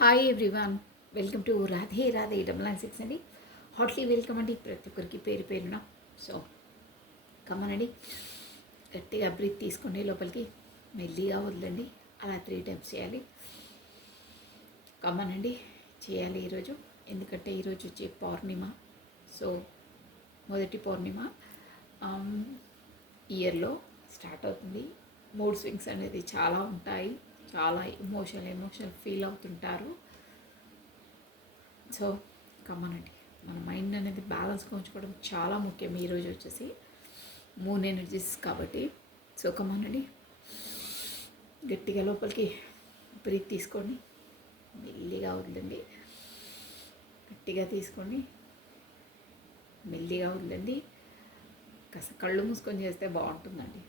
Hi everyone, welcome to Radhe Radhe 996 అండి. Hardly welcome అండి ప్రతి ఒక్కరికి పేరు పేరున. సో కమ్మనండి, గట్టిగా బ్రీత్ తీసుకోండి, లోపలికి మెల్లిగా వదలండి. అలా 3 టైమ్స్ చేయాలి. కమ్మనండి చేయాలి ఈరోజు, ఎందుకంటే ఈరోజు వచ్చే పౌర్ణిమ. సో మొదటి పౌర్ణిమ ఇయర్లో స్టార్ట్ అవుతుంది. మూడ్ స్వింగ్స్ అనేది చాలా ఉంటాయి, చాలా ఎమోషనల్ ఫీల్ అవుతుంటారు. సో కమ్మనండి, మన మైండ్ అనేది బ్యాలెన్స్గా ఉంచుకోవడం చాలా ముఖ్యం. ఈరోజు వచ్చేసి మూన్ ఎనర్జీస్ కాబట్టి. సో కమ్మనండి, గట్టిగా లోపలికి బ్రీత్ తీసుకోండి, మెల్లిగా వదలండి. గట్టిగా తీసుకోండి, మెల్లిగా వదలండి. కాస్త కళ్ళు మూసుకొని చేస్తే బాగుంటుందండి.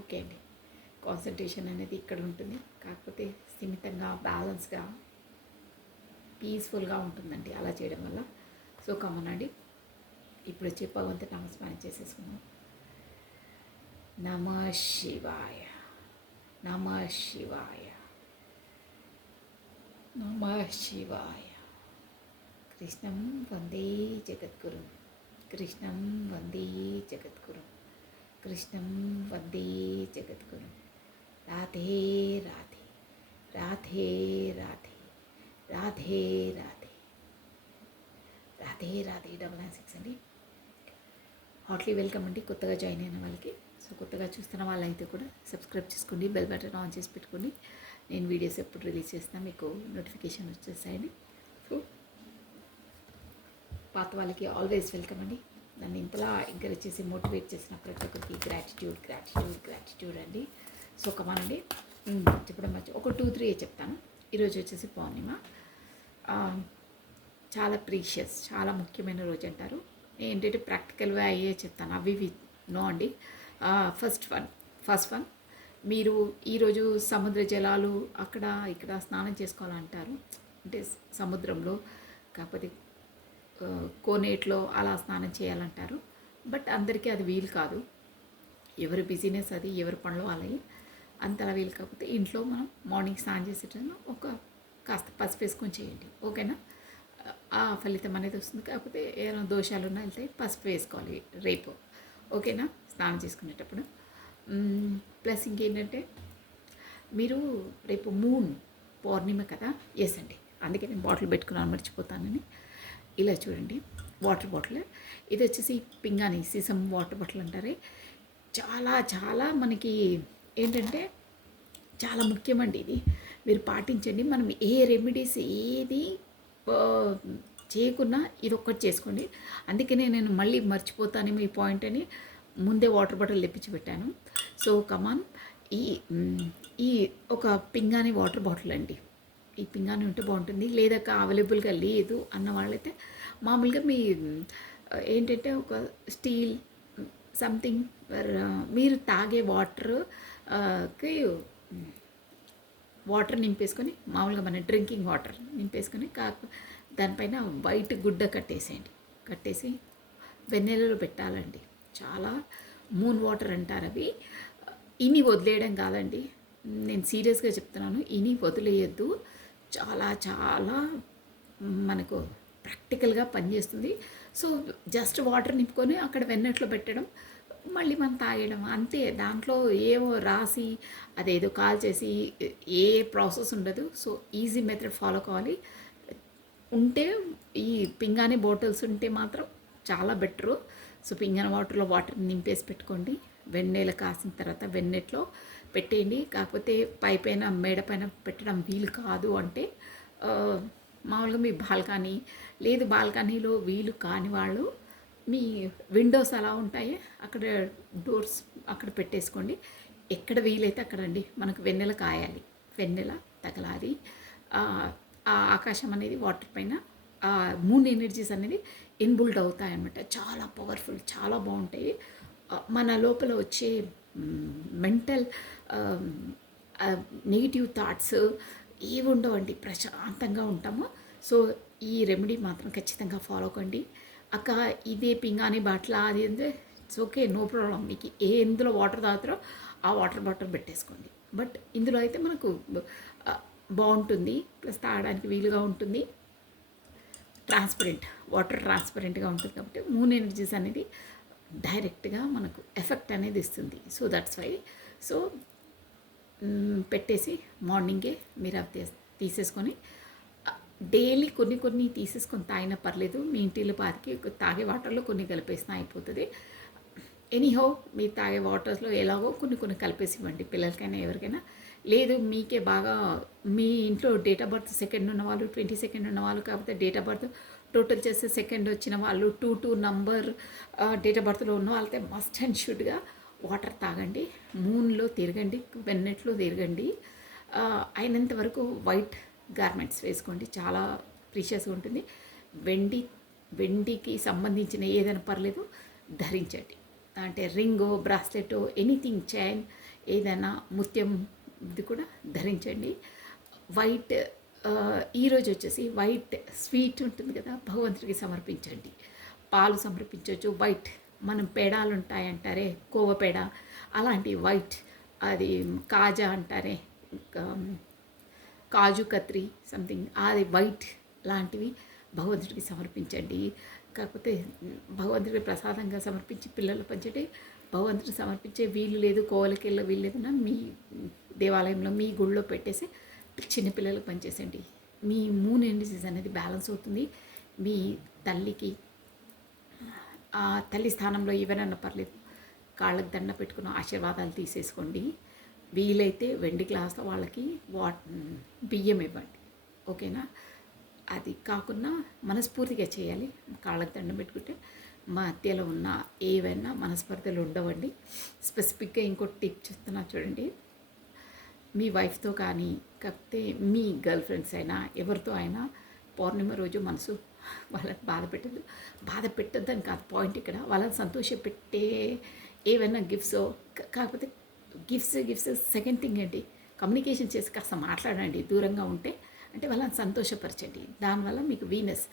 ఓకే అండి, కాన్సన్ట్రేషన్ అనేది ఇక్కడ ఉంటుంది, కాకపోతే స్థిమితంగా బ్యాలెన్స్గా పీస్ఫుల్గా ఉంటుందండి అలా చేయడం వల్ల. సో కమ్మనండి, ఇప్పుడు వచ్చే భగవంతుని నామస్మరణ చేసేసుకున్నాం. నమః శివాయ, నమః శివాయ, నమః శివాయ. కృష్ణం వందే జగద్గురుం, కృష్ణం వందే జగద్గురుం, కృష్ణం వందే జగద్గురు. రాధే రాధే, రాధే రాధే, రాధే రాధే, రాధే రాధే 996 అండి. హాట్లీ వెల్కమ్ అండి కొత్తగా జాయిన్ అయిన వాళ్ళకి. సో కొత్తగా చూస్తున్న వాళ్ళైతే కూడా సబ్స్క్రైబ్ చేసుకోండి, బెల్ బటన్ ఆన్ చేసి పెట్టుకోండి. నేను వీడియోస్ ఎప్పుడు రిలీజ్ చేసినా మీకు నోటిఫికేషన్ వచ్చేస్తాయండి. సో పాత వాళ్ళకి ఆల్వేస్ వెల్కమ్ అండి. నన్ను ఇంతలా ఎంకరేజ్ చేసి మోటివేట్ చేసిన ప్రతి ఒక్కరికి గ్రాటిట్యూడ్ అండి. సో కమానండి, చెప్పడం మర్చి ఒక 2-3 చెప్తాను. ఈరోజు వచ్చేసి పౌర్ణిమ, చాలా ప్రీషియస్, చాలా ముఖ్యమైన రోజు అంటారు. ఏంటంటే ప్రాక్టికల్గా అయ్యే చెప్తాను, అవి నో అండి. ఫస్ట్ వన్, మీరు ఈరోజు సముద్ర జలాలు అక్కడ ఇక్కడ స్నానం చేసుకోవాలంటారు. అంటే సముద్రంలో కాకపోతే కోనేట్లో అలా స్నానం చేయాలంటారు. బట్ అందరికీ అది వీలు కాదు, ఎవరి బిజినెస్ అది, ఎవరి పనులు అలాగే. అంతలా వీలు కాకపోతే ఇంట్లో మనం మార్నింగ్ స్నానం చేసేటప్పుడు ఒక కాస్త పసుపు వేసుకొని చేయండి, ఓకేనా? ఆ ఫలితం అనేది వస్తుంది. కాకపోతే ఏమైనా దోషాలు ఉన్నా వెళ్తాయి, పసుపు వేసుకోవాలి రేపు, ఓకేనా? స్నానం చేసుకునేటప్పుడు. ప్లస్ ఇంకేంటంటే, మీరు రేపు మూన్ పౌర్ణిమ కదా, ఎస్ అండి, అందుకే నేను బాటిల్ పెట్టుకున్నాను, మర్చిపోతానని. ఇలా చూడండి, వాటర్ బాటిల్. ఇది వచ్చేసి పింగాణి సీసం వాటర్ బాటిల్ అంటారే. చాలా చాలా మనకి ఏంటంటే చాలా ముఖ్యమండి ఇది, మీరు పాటించండి. మనం ఏ రెమెడీస్ ఏది చేయకున్నా ఇది ఒక్కటి చేసుకోండి. అందుకనే నేను మళ్ళీ మర్చిపోతానేమో ఈ పాయింట్ అని ముందే వాటర్ బాటిల్ తెప్పించి పెట్టాను. సో కమాన్, ఈ ఈ ఒక పింగాణి వాటర్ బాటిల్ అండి. ఈ పింగాణి ఉంటే బాగుంటుంది, లేదా అవైలబుల్గా లేదు అన్న వాళ్ళైతే మామూలుగా మీ ఏంటంటే ఒక స్టీల్ సంథింగ్ మీరు తాగే వాటర్కి వాటర్ నింపేసుకొని, మామూలుగా మన డ్రింకింగ్ వాటర్ నింపేసుకొని దానిపైన వైట్ గుడ్డ కట్టేసి వెన్నెలలో పెట్టాలండి. చాలా మూన్ వాటర్ అంటారు అవి. ఇని వదిలేయడం కాదండి, నేను సీరియస్గా చెప్తున్నాను, ఇని వదిలేయద్దు. చాలా చాలా మనకు ప్రాక్టికల్గా పనిచేస్తుంది. సో జస్ట్ వాటర్ నింపుకొని అక్కడ వెన్నెట్లో పెట్టడం, మళ్ళీ మనం తాగడం అంతే. దాంట్లో ఏవో రాసి అదేదో కాల్ చేసి ఏ ప్రాసెస్ ఉండదు. సో ఈజీ మెథడ్ ఫాలో కావాలి. ఉంటే ఈ పింగాణి బాటిల్స్ ఉంటే మాత్రం చాలా బెటరు. సో పింగాణి వాటర్ నింపేసి పెట్టుకోండి. వెన్నెల కాసిన తర్వాత వెన్నెట్లో పెట్టేయండి. కాకపోతే పైన మేడ పైన పెట్టడం వీలు కాదు అంటే మామూలుగా మీ బాల్కనీ లేదు, బాల్కనీలో వీలు కాని వాళ్ళు మీ విండోస్ అలా ఉంటాయి, అక్కడ డోర్స్ అక్కడ పెట్టేసుకోండి. ఎక్కడ వీలైతే అక్కడండి. మనకు వెన్నెల కాయాలి, వెన్నెల తగలాలి. ఆ ఆకాశం అనేది వాటర్ పైన మూన్ ఎనర్జీస్ అనేది ఇన్బుల్డ్ అవుతాయి అన్నమాట. చాలా పవర్ఫుల్, చాలా బాగుంటాయి. మన లోపల వచ్చే మెంటల్ నెగిటివ్ థాట్స్ ఏవి ఉండవండి, ప్రశాంతంగా ఉంటాము. సో ఈ రెమెడీ మాత్రం ఖచ్చితంగా ఫాలో కండి. అక్క ఇదే పింగాణి బాట్ల అది అంటే ఇట్స్ ఓకే, నో ప్రాబ్లం. మీకు ఎందులో వాటర్ తాగుతారో ఆ వాటర్ బాటిల్ పెట్టేసుకోండి. బట్ ఇందులో అయితే మనకు ఆ, బాగుంటుంది, ప్లస్ తాగడానికి వీలుగా ఉంటుంది, ట్రాన్స్పరెంట్ వాటర్ ట్రాన్స్పరెంట్గా ఉంటుంది కాబట్టి మూన్ ఎనర్జీస్ అనేది డైరెక్ట్గా మనకు ఎఫెక్ట్ అనేది ఇస్తుంది. So that's why. సో పెట్టేసి మార్నింగే మీరు అవి తీసేసుకొని డైలీ కొన్ని కొన్ని తీసేసుకొని తాగినా పర్లేదు. మీ ఇంటిలో పాతికి తాగే వాటర్లో కొన్ని కలిపేసినా అయిపోతుంది. ఎనీహౌ మీరు తాగే వాటర్స్లో ఎలాగో కొన్ని కొన్ని కలిపేసి ఇవ్వండి పిల్లలకైనా ఎవరికైనా. లేదు మీకే బాగా మీ ఇంట్లో డేట్ ఆఫ్ బర్త్ సెకండ్ ఉన్న వాళ్ళు, 22 ఉన్న వాళ్ళు, కాకపోతే డేట్ ఆఫ్ బర్త్ టోటల్ చేస్తే సెకండ్ వచ్చిన వాళ్ళు, 2 నంబర్ డేట్ ఆఫ్ బర్త్లో ఉన్న వాళ్ళైతే మస్ట్ అండ్ షుడ్గా వాటర్ తాగండి. మూన్లో తిరగండి, వెన్నెట్లో తిరగండి. అయినంత వరకు వైట్ గార్మెంట్స్ వేసుకోండి, చాలా ప్రీషియస్గా ఉంటుంది. వెండికి సంబంధించిన ఏదైనా పర్లేదు ధరించండి. అంటే రింగో, బ్రాస్లెటో, ఎనీథింగ్, చైన్, ఏదైనా ముత్యం ఇది కూడా ధరించండి. వైట్ ఈరోజు వచ్చేసి వైట్ స్వీట్ ఉంటుంది కదా, భగవంతుడికి సమర్పించండి. పాలు సమర్పించవచ్చు. వైట్ మనం పేడాలు ఉంటాయంటారే, కోవ పేడ, అలాంటి వైట్, అది కాజా అంటారే, కాజు కత్రి సంథింగ్, అది వైట్ లాంటివి భగవంతుడికి సమర్పించండి. కాకపోతే భగవంతుడికి ప్రసాదంగా సమర్పించి పిల్లలు పంచండి. భగవంతుడికి సమర్పించే వీలు లేదు, కోవలకెళ్ళ వీలు లేదన్నా మీ దేవాలయంలో మీ గుళ్ళో పెట్టేసి చిన్నపిల్లలకు పనిచేసండి. మీ మూన్ ఎనర్జీస్ అనేది బ్యాలెన్స్ అవుతుంది. మీ తల్లికి ఆ తల్లి స్థానంలో ఎవరన్నా పర్లేదు కాళ్ళకు దండ పెట్టుకున్న ఆశీర్వాదాలు తీసేసుకోండి. వీలైతే వెండి గ్లాస్లో వాళ్ళకి బియ్యం ఇవ్వండి. ఓకేనా? అది కాకుండా మనస్ఫూర్తిగా చేయాలి. కాళ్ళకు దండం పెట్టుకుంటే మధ్యలో ఉన్న ఏవైనా మనస్పర్ధలు ఉండవండి. స్పెసిఫిక్గా ఇంకో టిప్ చెప్తున్నా చూడండి. మీ వైఫ్తో కానీ, కాకపోతే మీ గర్ల్ ఫ్రెండ్స్ అయినా, ఎవరితో అయినా పౌర్ణిమ రోజు మనసు వాళ్ళని బాధ పెట్టద్దని కాదు పాయింట్ ఇక్కడ. వాళ్ళని సంతోషపెట్టే ఏవైనా గిఫ్ట్సో, కాకపోతే గిఫ్ట్స్ సెకండ్ థింగ్ అండి. కమ్యూనికేషన్ చేసి కాస్త మాట్లాడండి. దూరంగా ఉంటే అంటే వాళ్ళని సంతోషపరచండి. దానివల్ల మీకు వీనస్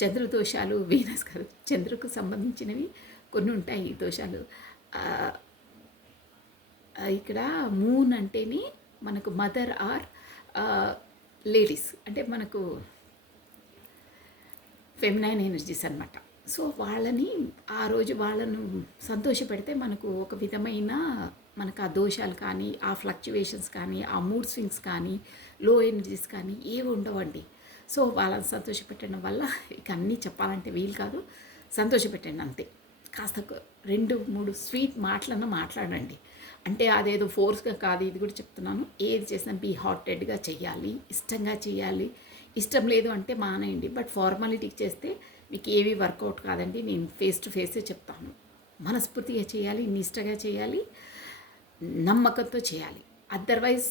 చంద్ర దోషాలు, వీనస్ కాదు చంద్రకు సంబంధించినవి కొన్ని ఉంటాయి దోషాలు. ఇక్కడ మూన్ అంటేనే మనకు మదర్ ఆర్ లేడీస్, అంటే మనకు ఫెమినైన్ ఎనర్జీస్ అనమాట. సో వాళ్ళని ఆ రోజు వాళ్ళను సంతోషపెడితే మనకు ఒక విధమైన మనకు ఆ దోషాలు కానీ, ఆ ఫ్లక్చువేషన్స్ కానీ, ఆ మూడ్ స్వింగ్స్ కానీ, లో ఎనర్జీస్ కానీ ఏవి ఉండవండి. సో వాళ్ళని సంతోషపెట్టడం వల్ల ఇక అన్నీ చెప్పాలంటే వీలు కాదు. సంతోషపెట్టండి అంతే. కాస్త 2-3 స్వీట్ మాటలన్నా మాట్లాడండి. అంటే అదేదో ఫోర్స్గా కాదు, ఇది కూడా చెప్తున్నాను. ఏది చేసినా బీ హార్టెడ్గా చెయ్యాలి, ఇష్టంగా చేయాలి. ఇష్టం లేదు అంటే మానేయండి. బట్ ఫార్మాలిటీకి చేస్తే మీకు ఏవి వర్కౌట్ కాదండి. నేను ఫేస్ టు ఫేసే చెప్తాను. మనస్ఫూర్తిగా చేయాలి, నిష్టగా చేయాలి, నమ్మకంతో చేయాలి. అదర్వైజ్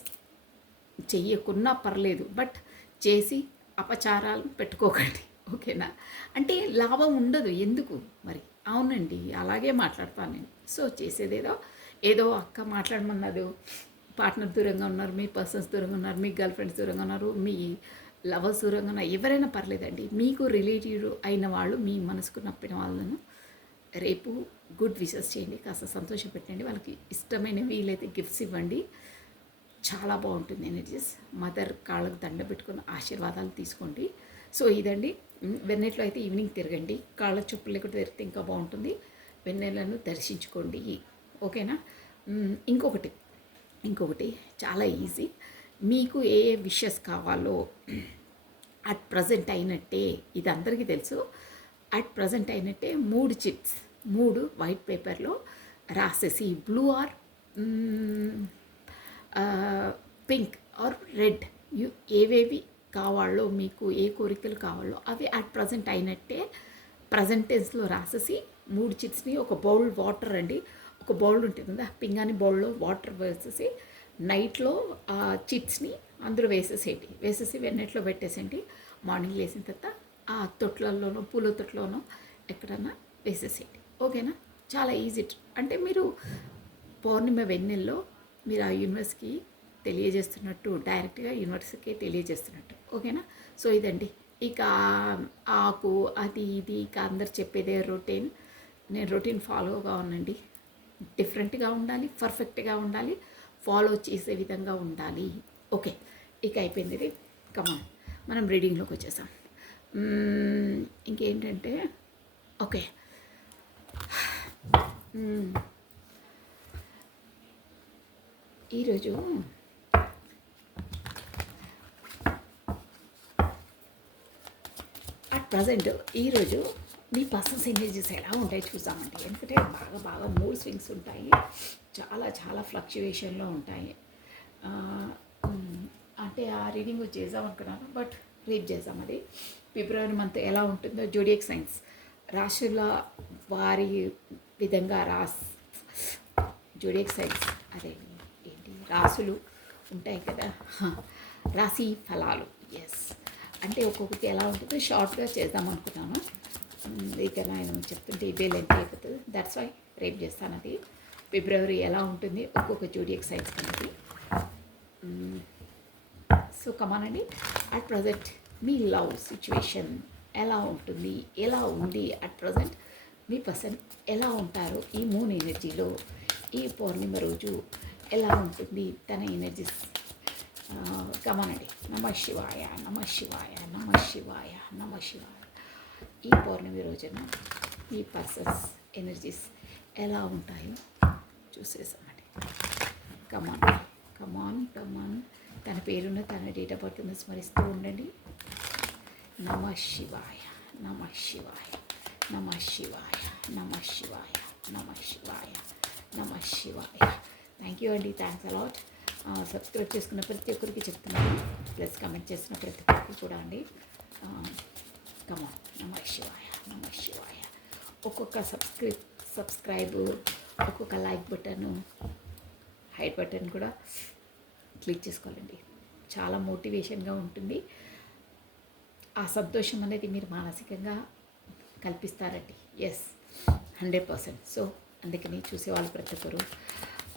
చెయ్యకున్నా పర్లేదు, బట్ చేసి అపచారాలు పెట్టుకోకండి. ఓకేనా? అంటే లాభం ఉండదు, ఎందుకు మరి? అవునండి, అలాగే మాట్లాడతాను నేను. సో చేసేదేదో ఏదో అక్క మాట్లాడమన్నది, పార్ట్నర్ దూరంగా ఉన్నారు, మీ పర్సన్స్ దూరంగా ఉన్నారు, మీ గర్ల్ ఫ్రెండ్స్ దూరంగా ఉన్నారు, మీ లవర్స్ దూరంగా ఉన్నారు, ఎవరైనా పర్లేదండి. మీకు రిలేటివ్ అయిన వాళ్ళు, మీ మనసుకు నప్పిన వాళ్ళను రేపు గుడ్ విషెస్ చేయండి, కాస్త సంతోషపెట్టండి. వాళ్ళకి ఇష్టమైన వీలైతే గిఫ్ట్స్ ఇవ్వండి. చాలా బాగుంటుంది ఎనర్జీస్. మదర్ కాళ్ళకు దండ పెట్టుకుని ఆశీర్వాదాలు తీసుకోండి. సో ఇదండి. వెన్నెట్లో అయితే ఈవినింగ్ తిరగండి. కాళ్ళ చెప్పులు లేకుండా తిరిగితే ఇంకా బాగుంటుంది. వెన్నెలను దర్శించుకోండి. ఓకేనా? ఇంకొకటి చాలా ఈజీ. మీకు ఏ విషెస్ కావాలో అట్ ప్రజెంట్ అయినట్టే, ఇది అందరికీ తెలుసు, అట్ ప్రజెంట్ అయినట్టే 3 చిట్స్ 3 వైట్ పేపర్లో రాసేసి blue or pink are red ఏవేవి కావాలో, మీకు ఏ కోరికలు కావాలో అవి అట్ ప్రజెంట్ అయినట్టే ప్రజెంట్ టెన్స్లో రాసేసి 3 చిట్స్ని ఒక బౌల్ వాటర్ అండి, ఒక బౌల్ ఉంటుంది కదా, పింగాని బౌల్లో వాటర్ వేసేసి నైట్లో ఆ చిట్స్ని అందులో వేసేసి వెన్నెట్లో పెట్టేసేయండి. మార్నింగ్ లేచిన తర్వాత ఆ తొట్లలోనో, పూల తొట్లోనో ఎక్కడన్నా వేసేసేయండి. ఓకేనా? చాలా ఈజీ. అంటే మీరు పౌర్ణిమ వెన్నెల్లో మీరు ఆ యూనివర్స్కి తెలియజేస్తున్నట్టు, డైరెక్ట్గా యూనివర్స్కి తెలియజేస్తున్నట్టు. ఓకేనా? సో ఇదండి. ఇక ఆకు అది ఇది ఇక అందరు చెప్పేదే రొటీన్. నేను రొటీన్ ఫాలోగా ఉన్నాండి. డిఫరెంట్గా ఉండాలి, పర్ఫెక్ట్గా ఉండాలి, ఫాలో చేసే విధంగా ఉండాలి. ఓకే, ఇక అయిపోయింది ఇది. కమాన్, మనం రీడింగ్లోకి వచ్చేసాం. ఇంకేంటంటే ఓకే, ఈరోజు అట్ ప్రజెంట్ ఈరోజు మీ పర్సన్స్ ఎనర్జీస్ ఎలా ఉంటాయి చూసామండి. ఎందుకంటే బాగా బాగా మూడ్ స్వింగ్స్ ఉంటాయి, చాలా చాలా ఫ్లక్చువేషన్లో ఉంటాయి. అంటే ఆ రీడింగ్ చేద్దాం అనుకున్నాను, బట్ రేపు చేద్దాం. అది ఫిబ్రవరి మంత్ ఎలా ఉంటుందో జోడియాక్ సైన్స్ రాశుల వారి విధంగా జోడియాక్ సైన్స్ అదే ఏంటి రాసులు ఉంటాయి కదా, రాశి ఫలాలు. ఎస్, అంటే ఒక్కొక్కటి ఎలా ఉంటుందో షార్ట్గా చేద్దాం అనుకున్నాను. ఇక నేను చెప్తుంటే ఇదే లెంత్ అయిపోతుంది. దట్స్ వై రేపు చేస్తాను. అది ఫిబ్రవరి ఎలా ఉంటుంది ఒక్కొక్క జోడియాక్ సైన్స్ అనేది. సో కమానండి, అట్ ప్రజెంట్ మీ లవ్ సిచ్యువేషన్ ఎలా ఉంటుంది, ఎలా ఉంది అట్ ప్రజెంట్, మీ పర్సన్ ఎలా ఉంటారు ఈ మూన్ ఎనర్జీలో, ఈ పౌర్ణిమ రోజు ఎలా ఉంటుంది తన ఎనర్జీస్. కమానండి. నమ శివాయ, నమ శివాయ, నమ శివాయ, నమ శివాయ. ఈ పౌర్ణమి రోజున ఈ పర్సన్స్ ఎనర్జీస్ ఎలా ఉంటాయో చూసేసామండి. కమాన్ కమాన్ కమాన్. తన పేరును తన డేట్ ఆఫ్ బర్త్ను స్మరిస్తూ ఉండండి. నమ శివాయ, నమ శివాయ, నమ శివాయ, నమ శివాయ, నమ శివాయ, నమ శివాయ. థ్యాంక్ యూ అండి, థ్యాంక్స్ అలాట్. సబ్స్క్రైబ్ చేసుకున్న ప్రతి ఒక్కరికి చెప్తున్నాను, ప్లస్ కమెంట్ చేసిన ప్రతి ఒక్కరికి కూడా అండి. కమాన్, నమ శివాయ, నమ శివాయ. ఒక్కొక్క సబ్స్క్రైబ్, ఒక్కొక్క లైక్ బటన్, హైట్ బటన్ కూడా క్లిక్ చేసుకోవాలండి. చాలా మోటివేషన్గా ఉంటుంది. ఆ సంతోషం అనేది మీరు మానసికంగా కల్పిస్తారండి. ఎస్, 100%. సో అందుకని చూసేవాళ్ళు ప్రతి ఒక్కరు,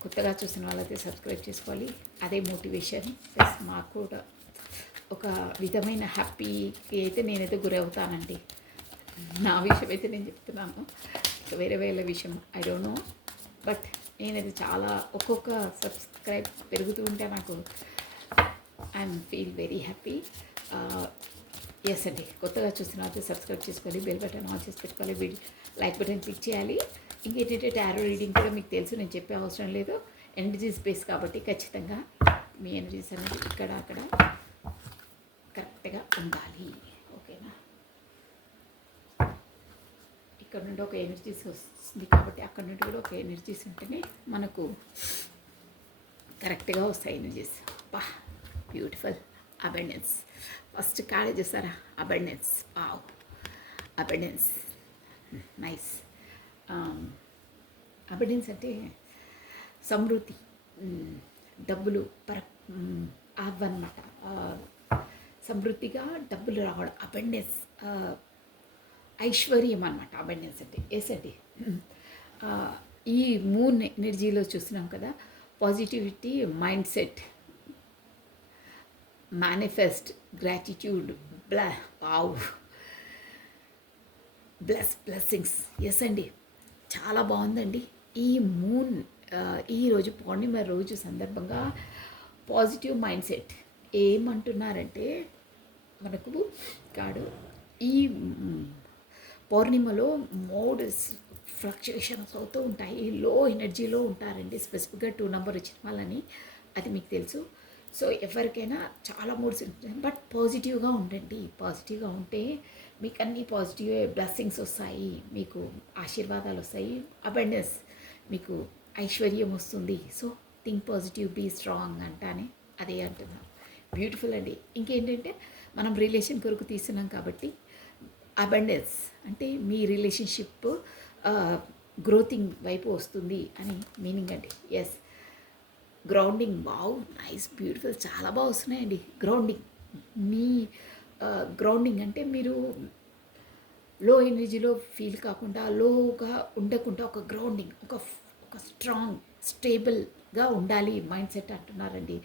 కొత్తగా చూసిన వాళ్ళైతే సబ్స్క్రైబ్ చేసుకోవాలి. అదే మోటివేషన్. ప్లస్ మాకు కూడా ఒక విధమైన హ్యాపీకి అయితే నేనైతే గురవుతానండి. నా విషయం అయితే నేను చెప్తున్నాను, వేరే వేరే విషయం ఐ డోంట్ నో, బట్ నేనైతే చాలా ఒక్కొక్క సబ్స్క్రైబ్ పెరుగుతూ ఉంటే నాకు I'm feel very happy. Yes అండి, కొత్తగా చూసిన అయితే సబ్స్క్రైబ్ చేసుకోవాలి, బెల్ బటన్ ఆన్ చేసి పెట్టుకోవాలి, లైక్ బటన్ క్లిక్ చేయాలి. ఇంకేంటంటే టారో రీడింగ్ కూడా మీకు తెలుసు, నేను చెప్పే అవసరం లేదు. ఎనర్జీస్ బేస్ కాబట్టి ఖచ్చితంగా మీ ఎనర్జీస్ అనేది ఇక్కడ అక్కడ కరెక్ట్గా ఉండాలి. ఓకేనా, ఇక్కడ నుండి ఒక ఎనర్జీస్ వస్తుంది కాబట్టి అక్కడ నుండి కూడా ఒక ఎనర్జీస్ ఉంటేనే మనకు కరెక్ట్గా వస్తాయి ఎనర్జీస్. బా, బ్యూటిఫుల్. అబెండెన్స్ ఫస్ట్ కార్డ్ చూసారా, abundance. Wow, abundance, nice. Abundance అంటే సమృద్ధి, డబ్బులు అవ్వన్నమాట. సమృద్ధిగా డబ్బులు రావడం అబెండెన్స్, ఐశ్వర్యం అనమాట అబెండెన్స్ అంటే. ఎస్ అండి, ఈ మూన్ ఎనర్జీలో చూస్తున్నాం కదా, positivity, mind set, manifest, gratitude, wow, blessings. Yes అండి, చాలా బాగుందండి. ఈ మూన్ ఈరోజు పౌర్ణిమ రోజు సందర్భంగా పాజిటివ్ మైండ్ సెట్ ఏమంటున్నారంటే, మనకు కాడు ఈ పౌర్ణిమలో మోడ్ ఫ్లక్చుయేషన్స్ అవుతూ ఉంటాయి, లో ఎనర్జీలో ఉంటారండి. స్పెసిఫిక్గా 2 నెంబర్ వచ్చిన వాళ్ళని, అది మీకు తెలుసు. సో ఎవరికైనా చాలా మూడ్స్ ఉంటాయి, బట్ పాజిటివ్గా ఉండండి. పాజిటివ్గా ఉంటే మీకు అన్ని పాజిటివ్ బ్లెస్సింగ్స్ వస్తాయి, మీకు ఆశీర్వాదాలు వస్తాయి, అబెండెన్స్, మీకు ఐశ్వర్యం వస్తుంది. So think positive, be strong అంటానే అదే అంటున్నాం. బ్యూటిఫుల్ అండి. ఇంకేంటంటే మనం రిలేషన్ కొరకు తీస్తున్నాం కాబట్టి అబెండెన్స్ అంటే మీ రిలేషన్షిప్ గ్రోతింగ్ వైపు వస్తుంది అని మీనింగ్ అండి. Yes, grounding, wow, nice, beautiful, చాలా బాగా వస్తున్నాయండి. గ్రౌండింగ్, మీ గ్రౌండింగ్ అంటే మీరు లో ఎనర్జీలో ఫీల్ కాకుండా, లోగా ఉండకుండా ఒక గ్రౌండింగ్, ఒక స్ట్రాంగ్, స్టేబుల్గా ఉండాలి మైండ్ సెట్ అంటున్నారండి.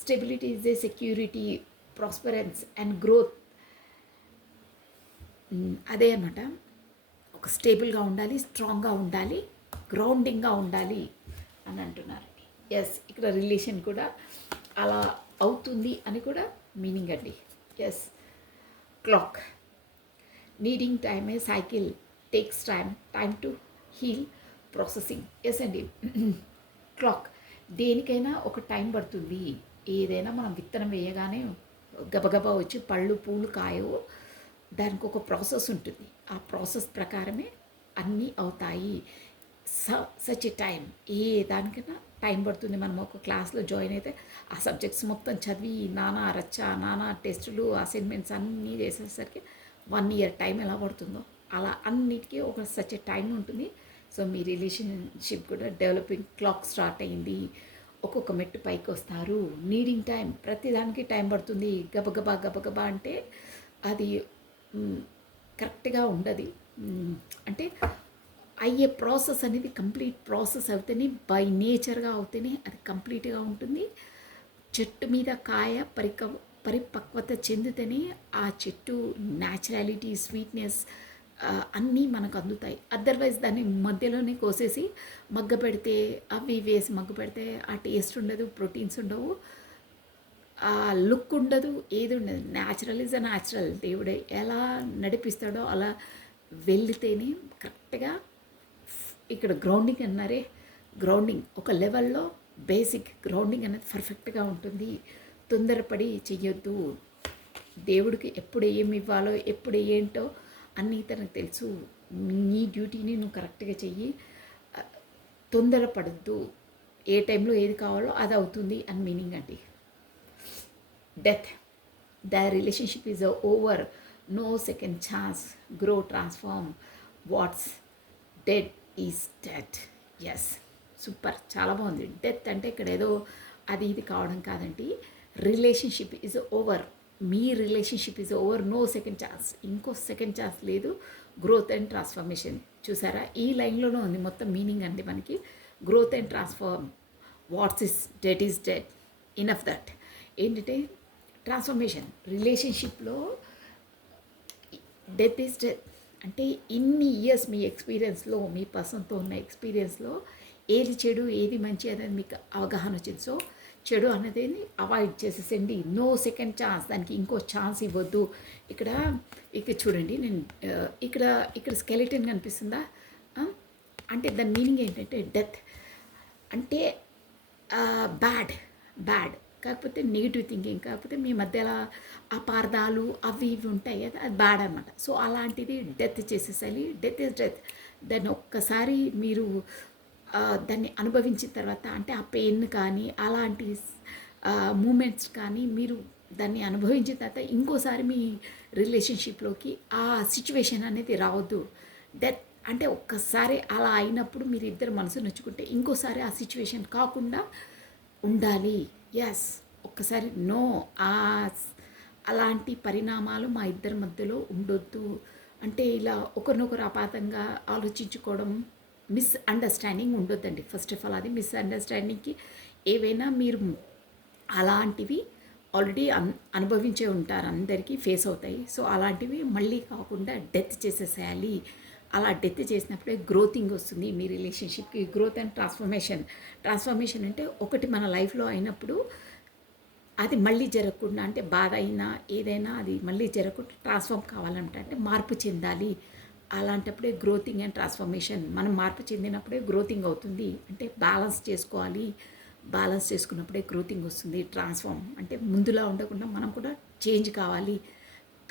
Stability is a security, prosperity and growth. అదే అన్నమాట, ఒక స్టేబుల్గా ఉండాలి, స్ట్రాంగ్గా ఉండాలి, గ్రౌండింగ్గా ఉండాలి అని అంటున్నారండి. ఎస్, ఇక్కడ రిలేషన్ కూడా అలా అవుతుంది అని కూడా మీనింగ్ అండి. Yes, clock needing time, a cycle takes time to heal, processing. Yes అండి, క్లాక్ దేనికైనా ఒక టైం పడుతుంది. ఏదైనా మనం విత్తనం వేయగానే గబగబా వచ్చి పళ్ళు పూలు కాయవు, దానికి ఒక ప్రాసెస్ ఉంటుంది. ఆ ప్రాసెస్ ప్రకారమే అన్నీ అవుతాయి. సచ్ ఎ టైం, ఏ దానికైనా టైం పడుతుంది. మనం ఒక క్లాస్లో జాయిన్ అయితే ఆ సబ్జెక్ట్స్ మొత్తం చదివి నానా రచ్చ, నానా టెస్టులు, అసైన్మెంట్స్ అన్నీ చేసేసరికి 1 ఇయర్ టైం ఎలా పడుతుందో అలా అన్నిటికీ ఒక సచ్ ఎ టైం ఉంటుంది. సో మీ రిలేషన్షిప్ కూడా డెవలపింగ్ క్లాక్ స్టార్ట్ అయింది. ఒక్కొక్క మెట్టు పైకి వస్తారు. నీడింగ్ టైం, ప్రతిదానికి టైం పడుతుంది. గబగబా గబగబా అంటే అది కరెక్ట్గా ఉండదు. అంటే అయ్యే ప్రాసెస్ అనేది కంప్లీట్ ప్రాసెస్ అవుతేనే, బై నేచర్గా అవుతేనే అది కంప్లీట్గా ఉంటుంది. చెట్టు మీద కాయ పరిపక్వత చెందితేనే ఆ చెట్టు న్యాచురాలిటీ, స్వీట్నెస్ అన్నీ మనకు అందుతాయి. అదర్వైజ్ దాన్ని మధ్యలోనే కోసేసి మగ్గ పెడితే, అవి వేసి మగ్గ పెడితే ఆ టేస్ట్ ఉండదు, ప్రోటీన్స్ ఉండవు, ఆ లుక్ ఉండదు, ఏది ఉండదు. Natural is a natural. దేవుడే ఎలా నడిపిస్తాడో అలా వెళితేనే కరెక్ట్గా. ఇక్కడ గ్రౌండింగ్ అన్నారే, గ్రౌండింగ్ ఒక లెవెల్లో బేసిక్ గ్రౌండింగ్ అనేది పర్ఫెక్ట్గా ఉంటుంది. తొందరపడి చెయ్యొద్దు. దేవుడికి ఎప్పుడు ఏమి ఇవ్వాలో, ఎప్పుడు ఏంటో అన్నీ తనకు తెలుసు. నీ డ్యూటీని నువ్వు కరెక్ట్గా చెయ్యి, తొందరపడద్దు. ఏ టైంలో ఏది కావాలో అది అవుతుంది అని మీనింగ్ అండి. Death, the relationship is over, no second chance, grow, transform, what's dead is dead. Yes, super, చాలా బాగుంది. డెత్ అంటే ఇక్కడ ఏదో అది ఇది కావడం కాదండి. రిలేషన్షిప్ ఈజ్ ఓవర్, మీ relationship is over, no second chance, ఇంకో సెకండ్ ఛాన్స్ లేదు. గ్రోత్ అండ్ ట్రాన్స్ఫర్మేషన్, చూసారా ఈ లైన్లోనే ఉంది మొత్తం మీనింగ్ అండి మనకి. Growth and transform, what's is dead is dead, enough that. ఏంటంటే ట్రాన్స్ఫర్మేషన్, రిలేషన్షిప్లో డెత్ ఈజ్ డెత్ అంటే ఇన్ని ఇయర్స్ మీ ఎక్స్పీరియన్స్లో, మీ పర్సన్తో ఉన్న ఎక్స్పీరియన్స్లో ఏది చెడు ఏది మంచి అనేది మీకు అవగాహన వచ్చింది. సో చెడు అనేది అవాయిడ్ చేసేసండి. నో సెకండ్ ఛాన్స్, దానికి ఇంకో ఛాన్స్ ఇవ్వద్దు. ఇక్కడ ఇక్కడ చూడండి, నేను ఇక్కడ స్కెలిటన్ కనిపిస్తుందా, అంటే దాని మీనింగ్ ఏంటంటే డెత్ అంటే బ్యాడ్, కాకపోతే నెగిటివ్ థింకింగ్, కాకపోతే మీ మధ్యలో అపార్థాలు అవి ఇవి ఉంటాయి కదా, అది బ్యాడ్ అనమాట. సో అలాంటిది డెత్ చేసేసాలి. Death is death. దాన్ని ఒక్కసారి మీరు దాన్ని అనుభవించిన తర్వాత, అంటే ఆ పెయిన్ కానీ అలాంటి మూమెంట్స్ కానీ మీరు దాన్ని అనుభవించిన తర్వాత ఇంకోసారి మీ రిలేషన్షిప్లోకి ఆ సిచ్యువేషన్ అనేది రావద్దు. డెత్ అంటే ఒక్కసారి అలా అయినప్పుడు మీరు ఇద్దరు మనసు నొచ్చుకుంటే ఇంకోసారి ఆ సిచ్యువేషన్ కాకుండా ఉండాలి. ఎస్, ఒక్కసారి నో, అలాంటి పరిణామాలు మా ఇద్దరి మధ్యలో ఉండొద్దు. అంటే ఇలా ఒకరినొకరు అపాతంగా ఆలోచించుకోవడం, మిస్అండర్స్టాండింగ్ ఉండొద్దండి. ఫస్ట్ ఆఫ్ ఆల్ అది మిస్అండర్స్టాండింగ్కి ఏవైనా మీరు అలాంటివి ఆల్రెడీ అనుభవించే ఉంటారు, అందరికీ ఫేస్ అవుతాయి. సో అలాంటివి మళ్ళీ కాకుండా డెత్ చేసేసేయాలి. అలా డెత్ చేసినప్పుడే గ్రోతింగ్ వస్తుంది మీ రిలేషన్షిప్కి. గ్రోత్ అండ్ ట్రాన్స్ఫర్మేషన్ అంటే ఒకటి మన లైఫ్లో అయినప్పుడు అది మళ్ళీ జరగకుండా, అంటే బాధ అయినా ఏదైనా అది మళ్ళీ జరగకుండా ట్రాన్స్ఫార్మ్ కావాలంటే అంటే మార్పు చెందాలి. అలాంటప్పుడే గ్రోతింగ్ అండ్ ట్రాన్స్ఫర్మేషన్. మనం మార్పు చెందినప్పుడే గ్రోతింగ్ అవుతుంది. అంటే బ్యాలెన్స్ చేసుకోవాలి. బ్యాలెన్స్ చేసుకున్నప్పుడే గ్రోతింగ్ వస్తుంది. ట్రాన్స్ఫార్మ్ అంటే ముందులా ఉండకుండా మనం కూడా చేంజ్ కావాలి.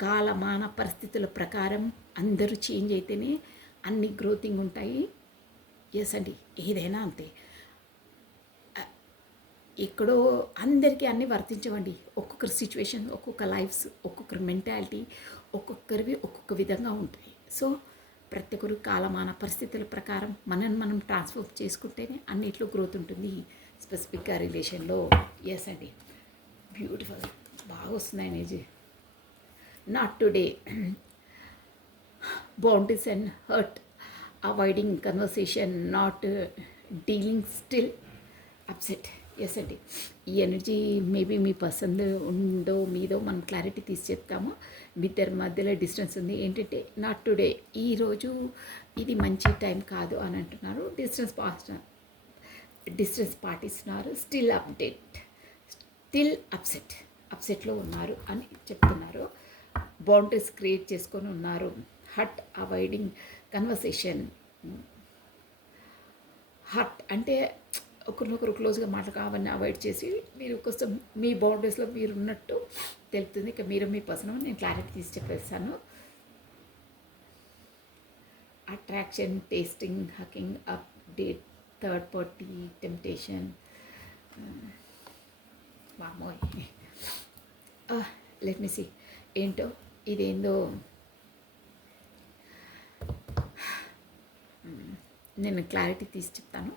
కాలమాన పరిస్థితుల ప్రకారం అందరూ చేంజ్ అయితేనే అన్ని గ్రోతింగ్ ఉంటాయి. ఎస్ అండి, ఏదైనా అంతే. ఎక్కడో అందరికీ అన్నీ వర్తించవండి. ఒక్కొక్కరి సిచ్యువేషన్, ఒక్కొక్క లైఫ్స్, ఒక్కొక్కరి మెంటాలిటీ, ఒక్కొక్కరివి ఒక్కొక్క విధంగా ఉంటాయి. సో ప్రతి ఒక్కరు కాలమాన పరిస్థితుల ప్రకారం మనం ట్రాన్స్ఫర్ చేసుకుంటేనే అన్నిట్లో గ్రోత్ ఉంటుంది, స్పెసిఫిక్గా రిలేషన్లో. ఎస్ అండి, బ్యూటిఫుల్, బాగా వస్తుంది energy. Not today, boundaries and hurt, avoiding conversation, not dealing, still upset. Yes అండి. ఈ ఎనర్జీ మేబీ మీ పర్సన్ ఉందో మీదో మనం క్లారిటీ తీసి చెప్తాము. మీ ఇద్దరి మధ్యలో డిస్టెన్స్ ఉంది ఏంటంటే నాట్ టుడే, ఈరోజు ఇది మంచి టైం కాదు అని అంటున్నారు. డిస్టెన్స్ పాటిస్తున్నారు. స్టిల్ అప్డేట్, స్టిల్ అప్సెట్లో ఉన్నారు అని చెప్తున్నారు. బౌండరీస్ క్రియేట్ చేసుకొని ఉన్నారు. Hurt avoiding conversation. హర్ట్ అంటే ఒకరినొకరు క్లోజ్గా మాటలు అవన్నీ అవాయిడ్ చేసి మీరు కొంచెం మీ బౌండరీస్లో మీరు ఉన్నట్టు తెలుపుతుంది. ఇక మీరు మీ పర్సన్ నేను క్లారిటీ తీసి చెప్పేస్తాను. Attraction, tasting, hugging, update, third party, temptation. వామోయ్, లెట్ మీ సీ ఏంటో ఇదేందో నేను క్లారిటీ తీసి చెప్తాను.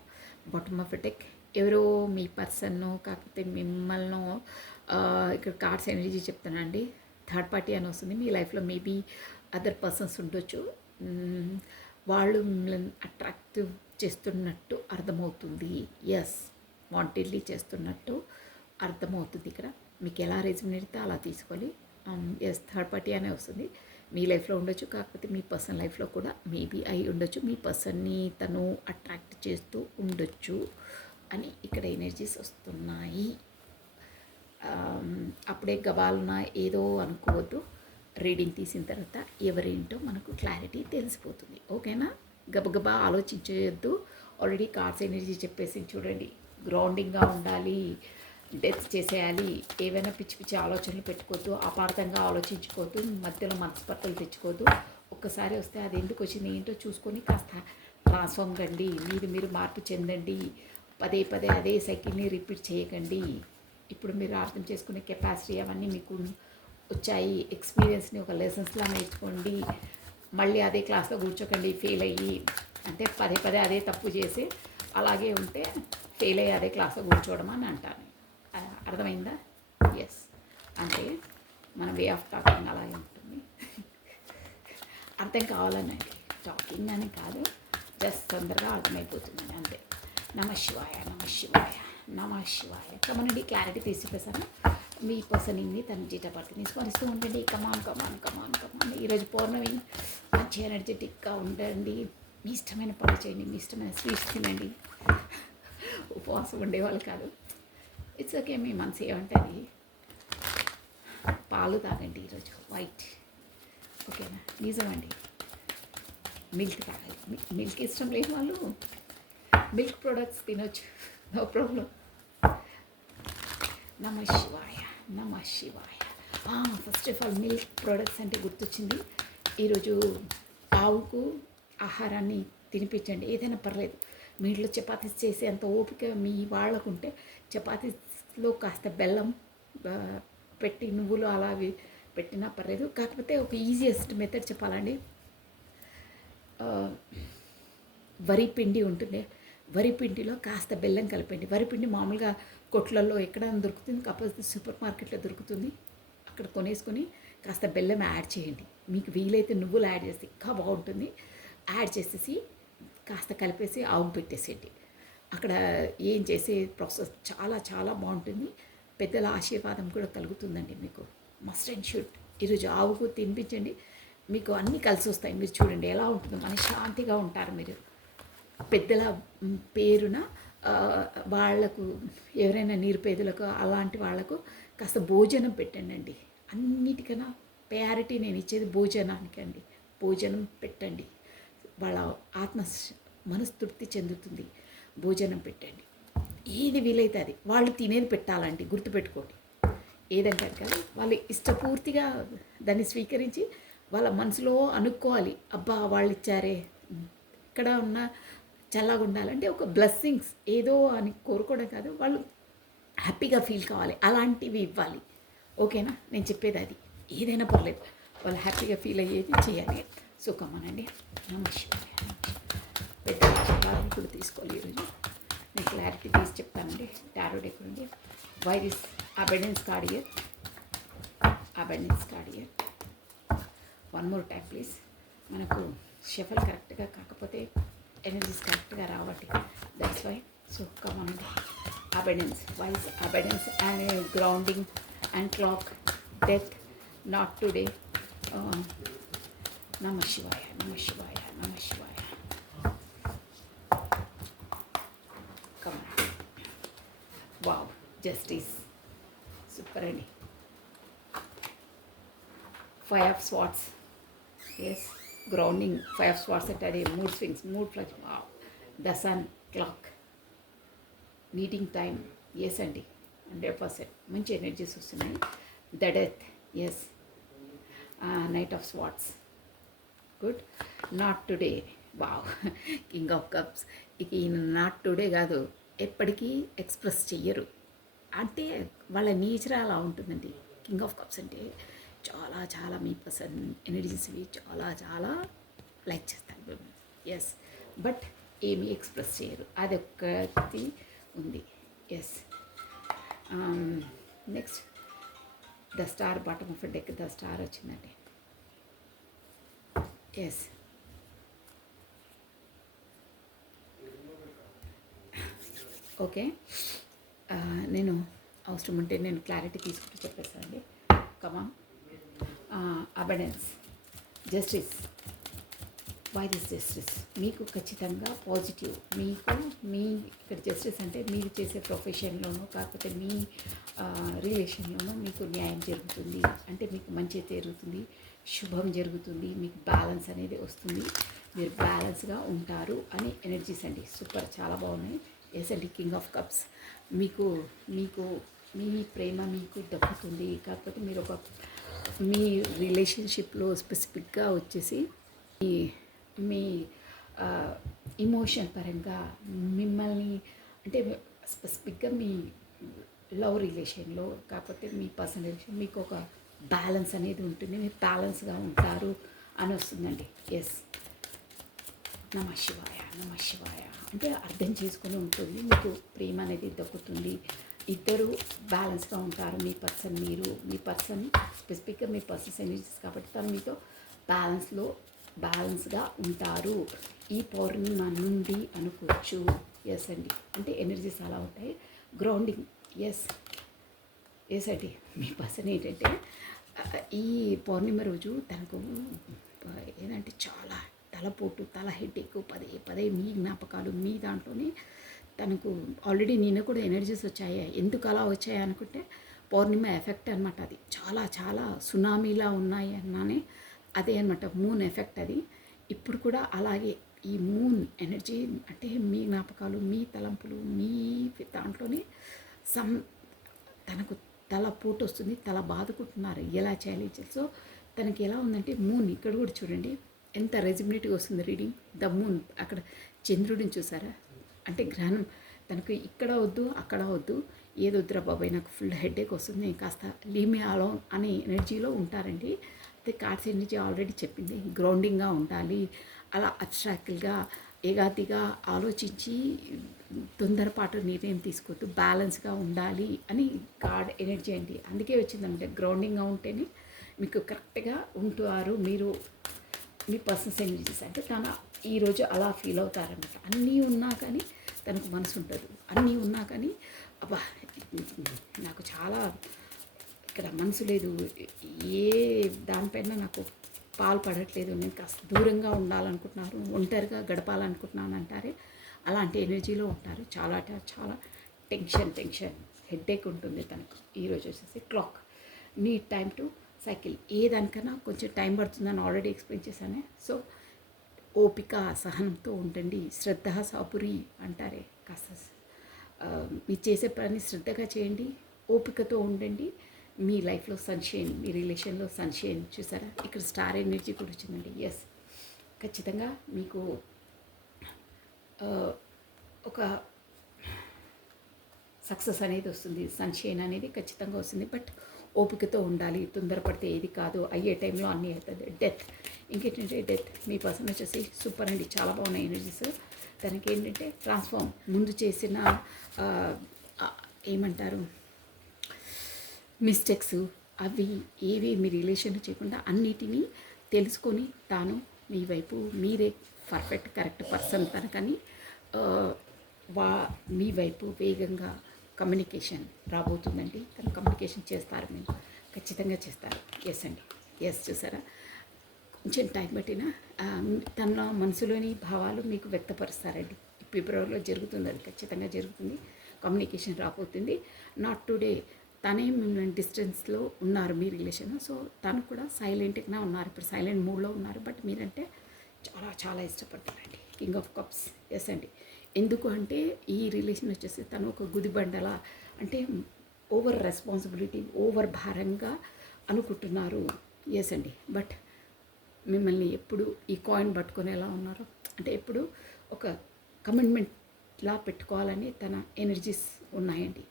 బాటమ్ ఆఫ్ టెక్ ఎవరో మీ పర్సన్నో కాకపోతే మిమ్మల్నో ఇక్కడ కార్డ్స్ ఎనర్జీ చెప్తానండి. థర్డ్ పార్టీ అని వస్తుంది. మీ లైఫ్లో మేబీ అదర్ పర్సన్స్ ఉండొచ్చు. వాళ్ళు మిమ్మల్ని అట్రాక్టివ్ చేస్తున్నట్టు అర్థమవుతుంది. ఎస్, వాంటెడ్లీ చేస్తున్నట్టు అర్థమవుతుంది. ఇక్కడ మీకు ఎలా రెజ్యూమినేట్ అలా తీసుకోవాలి. ఎస్, థర్డ్ పార్టీ అనే వస్తుంది. మీ లైఫ్లో ఉండొచ్చు, కాకపోతే మీ పర్సన్ లైఫ్లో కూడా మేబీ అయి ఉండొచ్చు. మీ పర్సన్ని తను అట్రాక్ట్ చేస్తూ ఉండొచ్చు అని ఇక్కడ ఎనర్జీస్ వస్తున్నాయి. అప్పుడే గబాలున ఏదో అనుకోవద్దు. రీడింగ్ తీసిన తర్వాత ఎవరేంటో మనకు క్లారిటీ తెలిసిపోతుంది. ఓకేనా? గబగబా ఆలోచించవద్దు. ఆల్రెడీ కార్డ్స్ ఎనర్జీ చెప్పేసి చూడండి. గ్రౌండింగ్గా ఉండాలి, డెత్ చేసేయాలి, ఏవైనా పిచ్చి పిచ్చి ఆలోచనలు పెట్టుకోవద్దు, అపార్థంగా ఆలోచించుకోవద్దు, మధ్యలో మనస్పర్ధలు తెచ్చుకోవద్దు. ఒక్కసారి వస్తే అది ఎందుకు వచ్చింది ఏంటో చూసుకొని కాస్త ట్రాన్స్ఫార్మ్ కండి, మీరు మార్పు చెందండి. పదే పదే అదే సైకిల్ని రిపీట్ చేయకండి. ఇప్పుడు మీరు అర్థం చేసుకునే కెపాసిటీ అవన్నీ మీకు వచ్చాయి. ఎక్స్పీరియన్స్ని ఒక లెసన్స్లా నేర్చుకోండి. మళ్ళీ అదే క్లాస్లో కూర్చోకండి ఫెయిల్ అయ్యి. అంటే పదే పదే అదే తప్పు చేసి అలాగే ఉంటే ఫెయిల్ అయ్యి అదే క్లాస్లో కూర్చోవడం అని అంటాను. అర్థమైందా? ఎస్, అంటే మన వే ఆఫ్ టాకింగ్ అలాగే ఉంటుంది. అర్థం కావాలనండి, టాకింగ్ అని కాదు, జస్ట్ తొందరగా అర్థమైపోతుందని అంతే. నమ శివాయ, నమ శివాయ, నమ శివాయ. కమనండి, క్లారిటీ తీసిపేసాను. మీ పర్సన్ ఇన్ని తన డేట్ ఆఫ్ బర్త్ని స్మరిస్తూ ఉండండి. కమాన్ కమాన్ కమాన్ కమాన్. ఈరోజు పౌర్ణమి, మంచి ఎనర్జెటిక్గా ఉండండి. మీ ఇష్టమైన పనులు చేయండి, మీ ఇష్టమైన స్వీట్స్ తినండి. ఉపవాసం ఉండేవాళ్ళు కాదు, ఇట్స్ ఓకే. మీ మనసు ఏమంటుంది, పాలు తాగండి ఈరోజు వైట్. ఓకేనా? నిజమండి, మిల్క్ తాగాలి. మిల్క్ ఇష్టం లేని వాళ్ళు మిల్క్ ప్రోడక్ట్స్ తినొచ్చు, నో ప్రాబ్లం. నమ శివాయ, నమ శివాయ. First of all milk products అంటే గుర్తొచ్చింది. ఈరోజు ఆవుకు ఆహారాన్ని తినిపించండి, ఏదైనా పర్లేదు. మీ ఇంట్లో చపాతీస్ చేసే అంత ఓపిక మీ వాళ్ళకుంటే చపాతీస్లో కాస్త బెల్లం పెట్టి నువ్వులు అలా పెట్టినా పర్లేదు. కాకపోతే ఒక ఈజియెస్ట్ మెథడ్ చెప్పాలండి. వరి పిండి ఉంటుంది, వరి పిండిలో కాస్త బెల్లం కలిపండి. వరిపిండి మామూలుగా కొట్లలో ఎక్కడ దొరుకుతుంది, కాకపోతే సూపర్ మార్కెట్లో దొరుకుతుంది. అక్కడ కొనేసుకొని కాస్త బెల్లం యాడ్ చేయండి. మీకు వీలైతే నువ్వులు యాడ్ చేసి ఇంకా బాగుంటుంది. యాడ్ చేసేసి కాస్త కలిపేసి ఆవుకు పెట్టేసేయండి. అక్కడ ఏం చేసే ప్రాసెస్ చాలా చాలా బాగుంటుంది. పెద్దల ఆశీర్వాదం కూడా కలుగుతుందండి మీకు. మస్ట్ అండ్ షుడ్ ఈరోజు ఆవుకు తినిపించండి, మీకు అన్నీ కలిసి వస్తాయి. మీరు చూడండి ఎలా ఉంటుందో, మనశ్శాంతిగా ఉంటారు మీరు. పెద్దల పేరున వాళ్లకు ఎవరైనా నిరుపేదలకు అలాంటి వాళ్లకు కాస్త భోజనం పెట్టండి. అన్నిటికన్నా ప్రయారిటీ నేను ఇచ్చేది భోజనానికి అండి. భోజనం పెట్టండి, వాళ్ళ ఆత్మ మనస్తృప్తి చెందుతుంది. భోజనం పెట్టండి, ఏది వీలైతే అది. వాళ్ళు తినేది పెట్టాలండి, గుర్తుపెట్టుకోండి. ఏదంటే కదా వాళ్ళు ఇష్టపూర్తిగా దాన్ని స్వీకరించి వాళ్ళ మనసులో అనుకోవాలి, అబ్బా వాళ్ళు ఇచ్చారే, ఇక్కడ ఉన్న చల్లగా ఉండాలంటే ఒక బ్లెస్సింగ్స్ ఏదో అని కోరుకోవడం కాదు, వాళ్ళు హ్యాపీగా ఫీల్ కావాలి, అలాంటివి ఇవ్వాలి. ఓకేనా? నేను చెప్పేది అది. ఏదైనా పర్లేదు, వాళ్ళు హ్యాపీగా ఫీల్ అయ్యేది చేయాలి. సో కమనండి. నమస్కారం. పెద్ద ఆశీర్వాదం కూడా తీసుకోవాలి. ఈరోజు నేను క్లారిటీ తీసి చెప్తానండి. టారో డెక్ నుండి why this abundance card here, abundance card here. One more time please. మనకు షఫల్ కరెక్ట్గా కాకపోతే ఎనర్జీస్ కరెక్ట్గా రావట్లేదు, దట్స్ వై. సో కమనండి. abundance, wise abundance and grounding and clock, death, not today. uh, Namah Shivaya, Namah Shivaya, Namah Shivaya. Come on. Wow, justice, super అండి. Five of Swords, yes, grounding. Five of Swords అంటే అది mood swings, mood flux. Wow, the sun, clock, meeting time, yes అండి, 100% మంచి energies వస్తున్నాయి. The death, yes, knight of swords, good. Not today, wow, king of cups. ఇక ఈయన not today కాదు, ఎప్పటికీ express చెయ్యరు, అంటే వాళ్ళ నేచర్ అలా ఉంటుందండి. కింగ్ ఆఫ్ కప్స్ అంటే చాలా చాలా మీ పర్సన్ ఎనర్జీస్వి చాలా చాలా లైక్ చేస్తారు, ఎస్, బట్ ఏమీ ఎక్స్ప్రెస్ చేయరు, అది ఒక్కటి ఉంది, yes. Next the star, bottom of deck the star వచ్చిందండి, ఎస్. ఓకే, నేను అవసరం ఉంటే నేను క్లారిటీ తీసుకుంటూ చెప్పేస్తానండి. Come on, abundance, justice. Why this justice? మీకు ఖచ్చితంగా పాజిటివ్, మీకు మీ ఇక్కడ జస్టిస్ అంటే మీరు చేసే ప్రొఫెషన్లోనూ కాకపోతే మీ రిలేషన్లోనూ మీకు న్యాయం జరుగుతుంది, అంటే మీకు మంచి జరుగుతుంది, శుభం జరుగుతుంది, మీకు బ్యాలెన్స్ అనేది వస్తుంది, మీరు బ్యాలెన్స్గా ఉంటారు అని ఎనర్జీస్ అండి. సూపర్, చాలా బాగున్నాయి. ఎస్ అండి, కింగ్ ఆఫ్ కప్స్. మీకు మీకు మీ ప్రేమ మీకు దక్కుతుంది, కాకపోతే మీరు ఒక మీ రిలేషన్షిప్లో స్పెసిఫిక్గా వచ్చేసి మీ మీ ఇమోషన్ పరంగా మిమ్మల్ని, అంటే స్పెసిఫిక్గా మీ లవ్ రిలేషన్లో కాకపోతే మీ పర్సనల్ రిలేషన్ మీకు ఒక బ్యాలెన్స్ అనేది ఉంటుంది, మీరు బ్యాలెన్స్గా ఉంటారు అని వస్తుందండి. ఎస్, నమః శివాయ, నమః శివాయ అంటే అర్థం చేసుకొని ఉంటుంది, మీకు ప్రేమ అనేది దక్కుతుంది, ఇద్దరు బ్యాలెన్స్గా ఉంటారు. మీ పర్సన్, మీరు, మీ పర్సన్ స్పెసిఫిక్గా మీ పర్సన్స్ ఎనర్జీస్ కాబట్టి తను మీతో బ్యాలెన్స్గా ఉంటారు ఈ పౌర్ణిమ నుండి అనుకోవచ్చు. ఎస్ అండి, అంటే ఎనర్జీస్ అలా ఉంటాయి. గ్రౌండింగ్, ఎస్ ఎస్ అండి. మీ పర్సన్ ఏంటంటే ఈ పౌర్ణిమ రోజు తనకు ఏదంటే చాలా తలపోటు, తల హెడేక్, పదే పదే మీ జ్ఞాపకాలు, మీ దాంట్లోనే తనకు ఆల్రెడీ నిన్న కూడా ఎనర్జీస్ వచ్చాయి. ఎందుకు అలా వచ్చాయి అనుకుంటే పౌర్ణిమ ఎఫెక్ట్ అనమాట. అది చాలా చాలా సునామీలా ఉన్నాయి అన్నానే, అదే అనమాట మూన్ ఎఫెక్ట్ అది. ఇప్పుడు కూడా అలాగే ఈ మూన్ ఎనర్జీ అంటే మీ జ్ఞాపకాలు, మీ తలంపులు, మీ దాంట్లోనే తనకు తల పోటు వస్తుంది, తల బాదుకుంటున్నారు, ఎలా చేయాలి. సో తనకి ఎలా ఉందంటే మూన్ ఇక్కడ కూడా చూడండి ఎంత రెజిబిలిటీగా వస్తుంది రీడింగ్. ద మూన్, అక్కడ చంద్రుడిని చూసారా, అంటే గ్రహణం తనకు ఇక్కడ వద్దు అక్కడ వద్దు, ఏది వద్దురా బాబాయ్ నాకు ఫుల్ హెడేక్ వస్తుంది, నేను కాస్త లీమే అలోన్ అనే ఎనర్జీలో ఉంటారండి. అయితే కార్డ్స్ ఎనర్జీ ఆల్రెడీ చెప్పింది, గ్రౌండింగ్గా ఉండాలి, అలా అబ్స్ట్రాక్ట్గా ఏగాదిగా ఆలోచించి తొందరపాటు నిర్ణయం తీసుకోవద్దు, బ్యాలెన్స్గా ఉండాలి అని గాడ్ ఎనర్జీ అండి. అందుకే వచ్చిందంటే గ్రౌండింగ్గా ఉంటేనే మీకు కరెక్ట్గా ఉంటారు మీరు, మీ పర్సన్స్ ఎనర్జీస్. అంటే తన ఈరోజు అలా ఫీల్ అవుతారనమాట. అన్నీ ఉన్నా కానీ తనకు మనసు ఉంటుంది, అన్నీ ఉన్నా కానీ అబ్బా నాకు చాలా ఇక్కడ మనసు లేదు, ఏ దానిపైన నాకు పాలు పడట్లేదు, నేను కాస్త దూరంగా ఉండాలనుకుంటున్నారు, ఒంటరిగా గడపాలనుకుంటున్నాను అంటారే, అలాంటి ఎనర్జీలో ఉంటారు. చాలా చాలా టెన్షన్ హెడేక్ ఉంటుంది తనకు. ఈరోజు వచ్చేసి clock, need time to cycle. ఏదానికన్నా కొంచెం టైం పడుతుందని ఆల్రెడీ ఎక్స్ప్లెయిన్ చేశానే. సో ఓపిక, సహనంతో ఉండండి. శ్రద్ధ సాపురి అంటారే, కాస్త మీరు చేసే పని శ్రద్ధగా చేయండి, ఓపికతో ఉండండి. మీ లైఫ్లో సన్షైన్, మీ రిలేషన్లో సన్షైన్ చూసారా. ఇక్కడ స్టార్ ఎనర్జీ కూడా వచ్చిందండి. ఎస్, ఖచ్చితంగా మీకు ఒక సక్సెస్ అనేది వస్తుంది, సన్షైన్ అనేది ఖచ్చితంగా వస్తుంది. బట్ ఓపికతో ఉండాలి, తొందరపడితే ఏది కాదు, అయ్యే టైంలో అన్నీ అవుతుంది. డెత్, ఇంకేంటంటే డెత్ మీ పర్సన్ వచ్చేసి సూపర్ అండి, చాలా బాగున్నాయి ఎనర్జీస్. తనకి ఏంటంటే ట్రాన్స్ఫార్మ్, ముందు చేసిన ఏమంటారు మిస్టేక్స్ అవి ఏవి మీ రిలేషన్ చేయకుండా అన్నిటినీ తెలుసుకొని తాను మీ వైపు మీరే పర్ఫెక్ట్ కరెక్ట్ పర్సన్ తనకని మీ వైపు వేగంగా కమ్యూనికేషన్ రాబోతుందండి. తను కమ్యూనికేషన్ చేస్తారు, మీరు ఖచ్చితంగా చేస్తారు. ఎస్ అండి, ఎస్. చూసారా, కొంచెం టైం పట్టినా తన మనసులోని భావాలు మీకు వ్యక్తపరుస్తారండి. ఫిబ్రవరిలో జరుగుతుంది, అది ఖచ్చితంగా జరుగుతుంది. కమ్యూనికేషన్ రాబోతుంది. నాట్ టుడే, తనే మిమ్మల్ని డిస్టెన్స్లో ఉన్నారు మీ రిలేషన్. సో తను కూడా సైలెంట్గా ఉన్నారు, ఇప్పుడు సైలెంట్ మూడ్లో ఉన్నారు. బట్ మీరంటే చాలా చాలా ఇష్టపడతారండి. King of cups. ఎస్ అండి. ఎందుకు అంటే ఈ రిలేషన్ వచ్చేసి తను ఒక గుదిబండలా, అంటే ఓవర్ రెస్పాన్సిబిలిటీ, ఓవర్ భారంగా అనుకుంటున్నారు. ఎస్ అండి. బట్ మిమ్మల్ని ఎప్పుడు ఈ కాయిన్ పట్టుకొని ఎలా ఉన్నారు అంటే ఎప్పుడు ఒక కమిట్మెంట్లా పెట్టుకోవాలని తన ఎనర్జీస్ ఉన్నాయండి.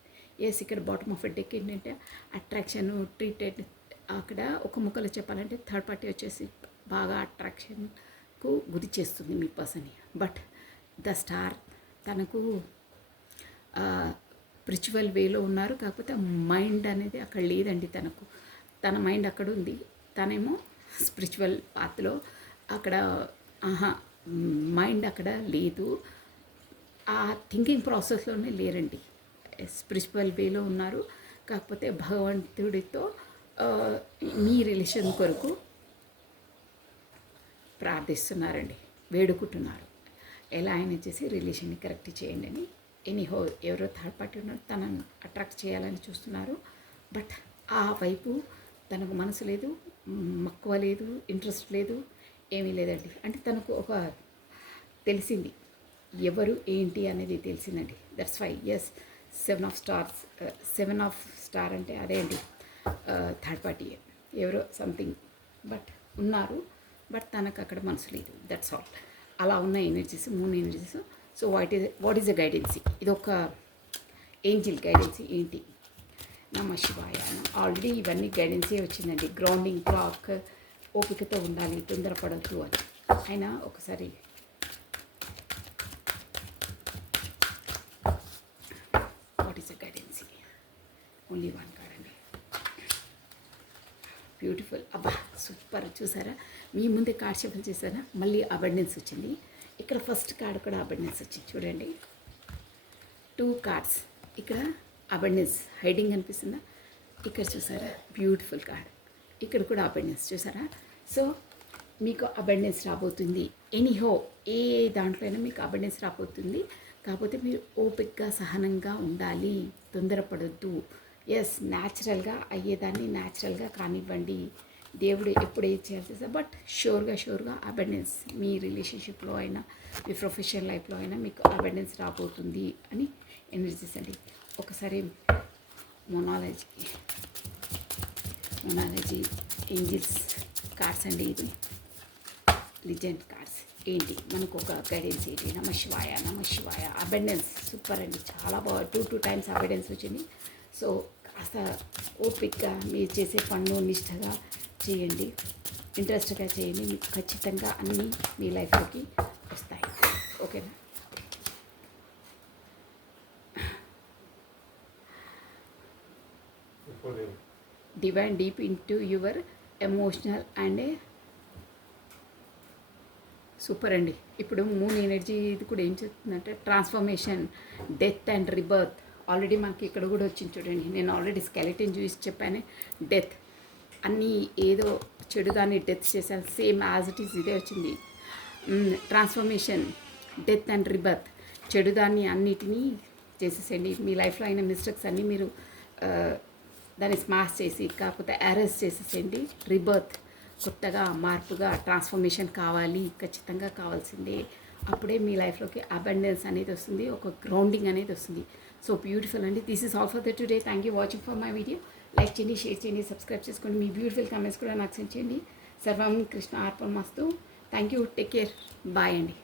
ఎస్. ఇక్కడ బాటమ్ ఆఫ్ డెక్ ఏంటంటే అట్రాక్షన్, ట్రీటెడ్. అక్కడ ఒక ముక్కలో చెప్పాలంటే థర్డ్ పార్టీ వచ్చేసి బాగా అట్రాక్షన్కు గురి చేస్తుంది మీ పర్సన్ని. బట్ ద స్టార్ తనకు స్పిరిచువల్ వేలో ఉన్నారు, కాకపోతే మైండ్ అనేది అక్కడ లేదండి. తన మైండ్ అక్కడ ఉంది, తనేమో స్పిరిచువల్ పాత్లో అక్కడ మైండ్ అక్కడ లేదు, ఆ థింకింగ్ ప్రాసెస్లోనే లేరండి. స్పిరిచువల్ వేలో ఉన్నారు, కాకపోతే భగవంతుడితో మీ రిలేషన్ కొరకు ప్రార్థిస్తున్నారండి, వేడుకుంటున్నారు. ఎలా అయినా చేసి రిలేషన్ని కరెక్ట్ చేయండి అని. ఎనీహో ఎవరో థర్డ్ పార్టీ ఉన్నారు, తనను అట్రాక్ట్ చేయాలని చూస్తున్నారు. బట్ ఆ వైపు తనకు మనసు లేదు, మక్కువ లేదు, ఇంట్రెస్ట్ లేదు, ఏమీ లేదండి. అంటే తనకు ఒక తెలిసింది ఎవరు ఏంటి అనేది తెలిసిందండి. That's why. Yes. 7 of stars. 7 of star అంటే అదే అండి, థర్డ్ పార్టీ ఎవరో సంథింగ్. బట్ ఉన్నారు, బట్ తనకు అక్కడ మనసు లేదు. That's all. అలా ఉన్న energies, 3 energies. So what is the guidance? ఇది ఒక ఏంజిల్ గైడెన్సీ ఏంటి? నమ శివాయ. ఆల్రెడీ ఇవన్నీ గైడెన్సే వచ్చిందండి. గ్రౌండింగ్, క్లాక్, ఓపికతో ఉండాలి, తొందరపడద్దు అని. అయినా ఒకసారి what is the గైడెన్సీ? Only one card అండి. బ్యూటిఫుల్. అబ్బా సూపర్. చూసారా, మీ ముందే కార్డ్ షఫల్ చేశారా, మళ్ళీ అబండెన్స్ వచ్చింది. ఇక్కడ ఫస్ట్ కార్డ్ కూడా అబండెన్స్ వచ్చింది చూడండి. 2 కార్డ్స్. ఇక్కడ అబండెన్స్ హైడింగ్ అనిపిస్తుందా? ఇక్కడ చూసారా, బ్యూటిఫుల్ కార్డ్. ఇక్కడ కూడా అబండెన్స్ చూసారా. సో మీకు అబండెన్స్ రాబోతుంది. ఎనీహో ఏ దాంట్లో అయినా మీకు అబండెన్స్ రాబోతుంది. కాకపోతే మీరు ఓపికగా, సహనంగా ఉండాలి, తొందరపడొద్దు. ఎస్. న్యాచురల్గా అయ్యేదాన్ని న్యాచురల్గా కానివ్వండి. దేవుడు ఎప్పుడు ఏది చేయాల్సి, బట్ షూర్గా అబండెన్స్ మీ రిలేషన్షిప్లో అయినా, మీ ప్రొఫెషనల్ లైఫ్లో అయినా మీకు అబండెన్స్ రాబోతుంది అని ఎనర్జీస్ అండి. ఒకసారి మొనాలజీ ఏంజిల్స్ కార్డ్స్ అండి. ఇది లిజెండ్ కార్డ్స్. ఏంటి మనకు ఒక గైడెన్స్ ఏంటి? నమ శివాయ. అబండెన్స్ సూపర్ అండి, చాలా బాగా 2 టైమ్స్ అబండెన్స్ వచ్చింది. సో కాస్త ఓపిక్గా మీరు చేసే పన్ను నిష్టగా చేయండి, ఇంట్రెస్ట్గా చేయండి, మీకు ఖచ్చితంగా అన్నీ మీ లైఫ్లోకి వస్తాయి. ఓకేనా? Divine deep into your emotional and super అండి. ఇప్పుడు 3 ఎనర్జీ ఇది కూడా ఏం చెప్తుందంటే transformation, death and rebirth. Already మనకి ఇక్కడ కూడా వచ్చింది చూడండి. నేను ఆల్రెడీ స్కెలిటన్ చూసి చెప్పాను. డెత్ అన్నీ ఏదో చెడుగానే డెత్ చేశాను, సేమ్ యాజ్ ఇట్ ఈస్ ఇదే వచ్చింది. Transformation, death and rebirth. చెడుదాన్ని అన్నిటినీ చేసేసండి. మీ లైఫ్లో అయిన మిస్టేక్స్ అన్నీ మీరు దాన్ని స్మాష్ చేసి, కాకపోతే అరెస్ట్ చేసేసేయండి. రిబర్త్, కొత్తగా మార్పుగా ట్రాన్స్ఫర్మేషన్ కావాలి, ఖచ్చితంగా కావాల్సిందే. అప్పుడే మీ లైఫ్లోకి అబండెన్స్ అనేది వస్తుంది, ఒక గ్రౌండింగ్ అనేది వస్తుంది. సో బ్యూటిఫుల్ అండి. This is all for the today. Thank you watching for my video. Like చేయండి, షేర్ చేయండి, సబ్స్క్రైబ్ చేసుకోండి. మీ బ్యూటిఫుల్ కామెంట్స్ కూడా నాకు సెండ్ చేయండి. సర్వం కృష్ణ అర్పణమస్తు. Thank you. Take care. Bye అండి.